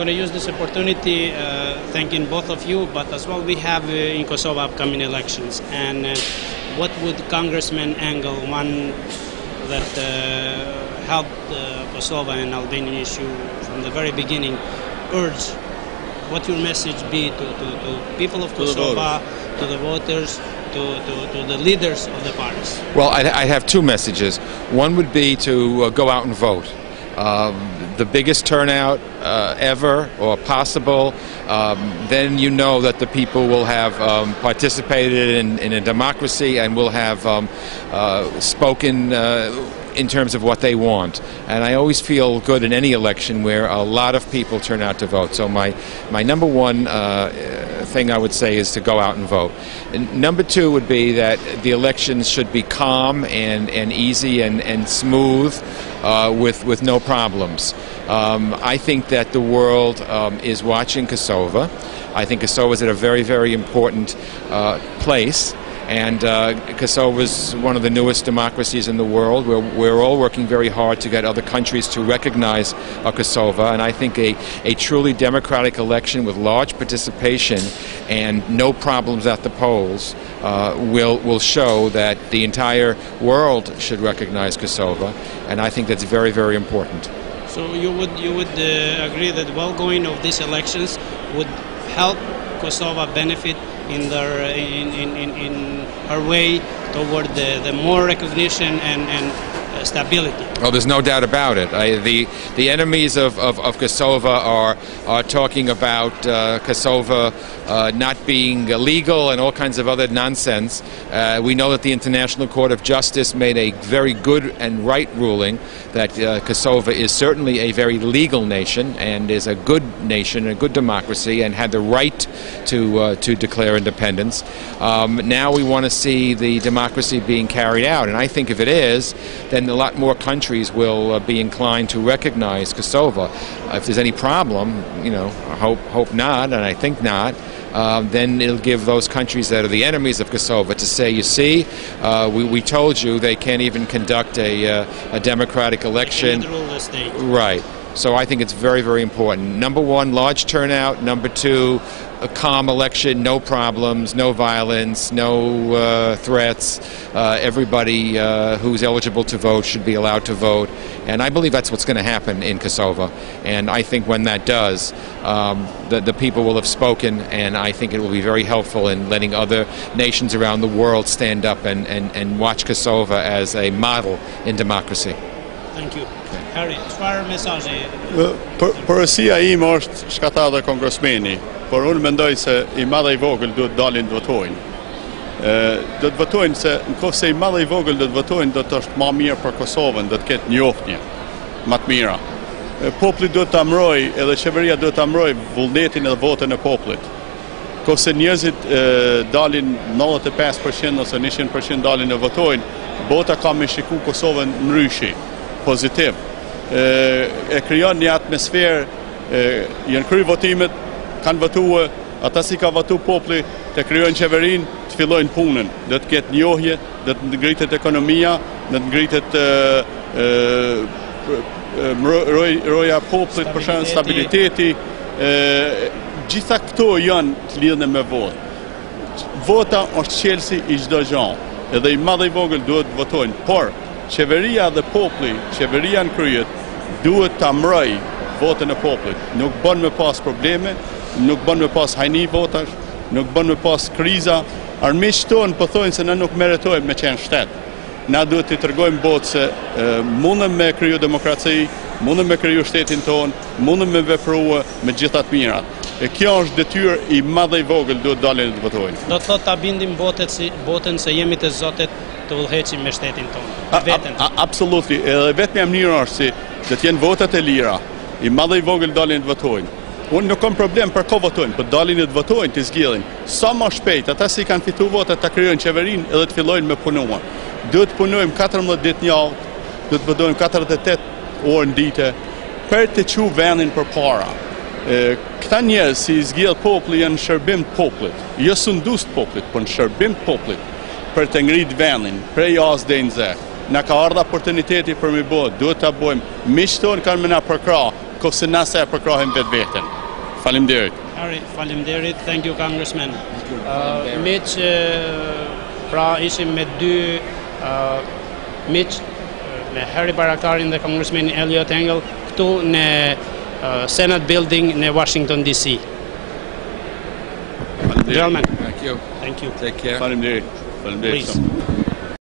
going to use this opportunity thanking both of you, but as well we have in Kosovo upcoming elections. And what would Congressman Engel, one that helped Kosovo and Albanian issue from the very beginning, urge? What your message be to people of Kosovo, to the voters, to the leaders of the parties? Well, I have two messages. One would be to go out and vote. The biggest turnout ever or possible, then you know that the people will have participated in a democracy and will have spoken in terms of what they want. And I always feel good in any election where a lot of people turn out to vote. So my number one thing I would say is to go out and vote. And number two would be that the elections should be calm and easy and smooth with no problems. I think that the world is watching Kosovo. I think Kosovo is at a very, very important place. And Kosovo is one of the newest democracies in the world. We're all working very hard to get other countries to recognize Kosovo. And I think a truly democratic election with large participation and no problems at the polls will show that the entire world should recognize Kosovo. And I think that's very, very important. So you would agree that well-going of these elections would help Kosovo benefit in her way toward the more recognition and stability? Well, there's no doubt about it. The enemies of Kosovo are talking about Kosovo not being legal and all kinds of other nonsense. We know that the International Court of Justice made a very good and right ruling that Kosovo is certainly a very legal nation and is a good nation, a good democracy, and had the right to declare independence. Now we want to see the democracy being carried out, and I think if it is, then a lot more countries will be inclined to recognize Kosovo. If there's any problem, you know, I hope not, and I think not, then it'll give those countries that are the enemies of Kosovo to say, you see, we told you they can't even conduct a democratic election. Right. So I think it's very, very important. Number one, large turnout. Number two, a calm election, no problems, no violence, no threats. Everybody who's eligible to vote should be allowed to vote. And I believe that's what's going to happen in Kosovo. And I think when that does, the people will have spoken, and I think it will be very helpful in letting other nations around the world stand up and watch Kosovo as a model in democracy. Thank you. Harry, çfarë mesazhi? Përësia ime është shkata dhe kongresmeni, por unë mendoj se i madhe i vogël duhet dalin të votojnë. Do të votojnë se nëse i madhe i vogël do të votojnë, do të është më mirë për Kosovën, do të ketë njoftje më të mira. Populli duhet ta mbrojë, edhe qeveria duhet ta mbrojë vullnetin edhe votën e popullit. Kurse njerëzit dalin 95% ose 100% dalin e votojnë, bota ka me shiku Kosovën ndryshe, pozitiv. E krijon një atmosferë, janë kryer votimet, kanë votuar, ata si ka votu populli, të krijojnë qeverinë, të fillojnë punën, do të ketë njohje, do të ngritet ekonomia, do të ngritet roja popullit, për shembull stabiliteti, gjitha këto janë të lidhur me votë. Vota është qelsi i çdo gjë, edhe i madh i vogël duhet të votojnë, por qeveria dhe populli, qeveria në kryet, duhet ta mbrojë votën e popullit. Nuk bën me pas probleme, nuk bën me pas hajni votash, nuk bën me pas kriza. Armiqtë tonë po thonë se ne nuk meritojmë me qenë shtet. Na duhet t'i tregojmë botë se mundem me kriju demokraci, mundem me kriju shtetin tonë, mundem me veprua me gjitha të mirat. E kjo është detyrë i madhe i vogël, duhet dalin të votojnë. Do të thotë ta bindim botën se jemi të Zotit, të udhëheqim me shtetin tonë. Absolutely. Edhe vetmja mënyrë është si do të jenë votat e lira, i madhe i vogël dalin të votojnë. Unë nuk kam problem për ko votojnë, për dalin të votojnë, të zgjidhin. Sa më shpejt, ata si kanë fitu votat, ta krijojnë qeverinë edhe të fillojnë me punua. Duhet punojmë 14 ditë në javë, duhet punojmë 48 orë në ditë për të çu vendin përpara. Këta njerëz si zgjidh populli janë shërbim të popullit, jo sundus të popullit, por në shërbim të popullit për të ngritë vendin prej as deri në zë. Na ka ardhur oportuniteti për mi bë, duhet ta bëjmë. Miqtë tonë kanë më na përkrah, kusë nasa e përkrahim vetë vetën. Faleminderit. Faleminderit. Thank you, Congressman. Miq, pra ishim me dy miq, me Harry Bajraktarin dhe Congressman ELIOT Engel këtu në Senate Building në Washington DC. Gentlemen. Thank you. Thank you. Take care. Faleminderit. Please.